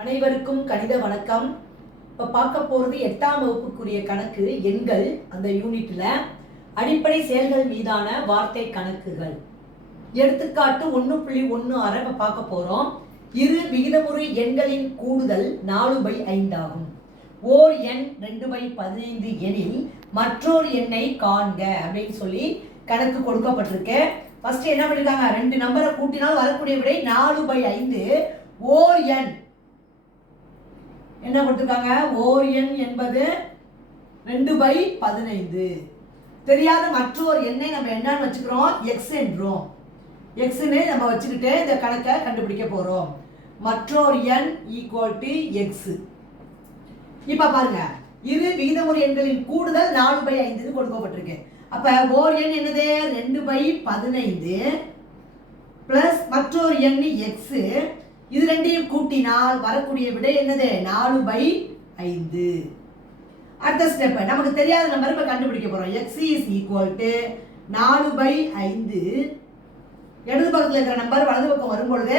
அனைவருக்கும் கணித வணக்கம். இப்போ பார்க்க போகிறது 8ஆம் வகுப்புக்குரிய கணக்கு எண்கள். அந்த யூனிட்ல அடிப்படை செயல்கள் மீதான வார்த்தை கணக்குகள். எடுத்துக்காட்டு 1.16 இப்போ பார்க்க போகிறோம். இரு விகிதமுறு எண்களின் கூடுதல் 4/5 ஆகும். ஓர் எண் 2/15 எனில் மற்றொரு எண்ணை காண்க அப்படின்னு சொல்லி கணக்கு கொடுக்கப்பட்டிருக்கு. ஃபர்ஸ்ட் என்ன பண்ணிருக்காங்க, ரெண்டு நம்பரை கூட்டினால் வரக்கூடிய விடை 4/5. ஓர் எண் என்ன கொடுத்திருக்காங்க, ஓர் எண் என்பது 2/15. தெரியாத மற்றொரு எண்ணை நம்ம என்னன்னு வச்சுக்கிறோம், எக்ஸ் என்றோம். எக்ஸ்ன்னு நம்ம வச்சுக்கிட்டு இந்த கணக்கை கண்டுபிடிக்க போறோம். மற்றொரு எண் ஈக்குவல் டு எக்ஸ். இப்ப பாருங்க, இரு விகிதமுறு எண்களின் கூடுதல் 4/5 கொடுக்கப்பட்டிருக்கு. அப்ப ஓர் எண் என்னது, 2/15 பிளஸ் மற்றொரு எண் எக்ஸ். இது ரெண்டையும் கூட்டினால் வரக்கூடிய விடை என்னது, 4/5. அடுத்த ஸ்டெப், நமக்கு தெரியாத நம்பர் இப்ப கண்டுபிடிக்க போறோம். X is equal to 4/5. இடது பக்கத்தில் இருக்கிற நம்பர் வலது பக்கம் வரும் பொழுது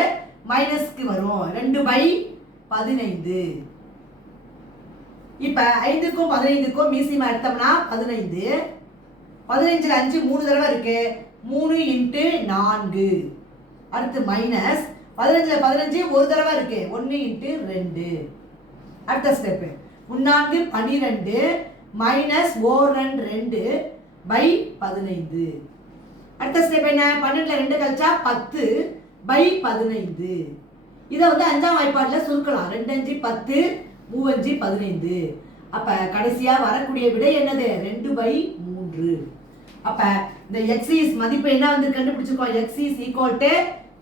மைனஸ்க்கு வரும். 2/15. இப்ப 5க்கும் 15க்கும் மீசிமா எடுத்தோம்னா 15. 15ல 5 3 தடவை இருக்கு, 3 × 4. அடுத்து மைனஸ் 15ல 15 ஒரு தடவை இருக்கு, 1 × 2. அடுத்த ஸ்டெப், 4 12 மைனஸ் 2/15. அடுத்த ஸ்டெப் என்ன, 12ல 2 கழிச்சா 10/15. இதை வந்து 5ஆம் வாய்ப்பாடுல சுருக்கலாம். 2 5 10, 3 5 15. அப்ப கடைசியா வரக்கூடிய விடை என்னது, 2/3. அப்ப இந்த x is மதிப்பு என்ன வந்து கண்டுபிடிச்சிருக்கோம், x is equal to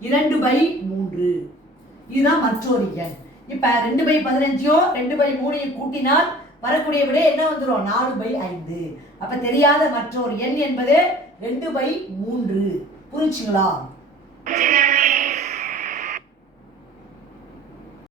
2/3. இதுதான் மற்றொரு எண். இப்ப 2/15 2/3 கூட்டினால் வரக்கூடிய விடை என்ன வந்துரும், 4/5. அப்ப தெரியாத மற்றொரு எண் என்பது 2/3. புரிஞ்சுங்களா?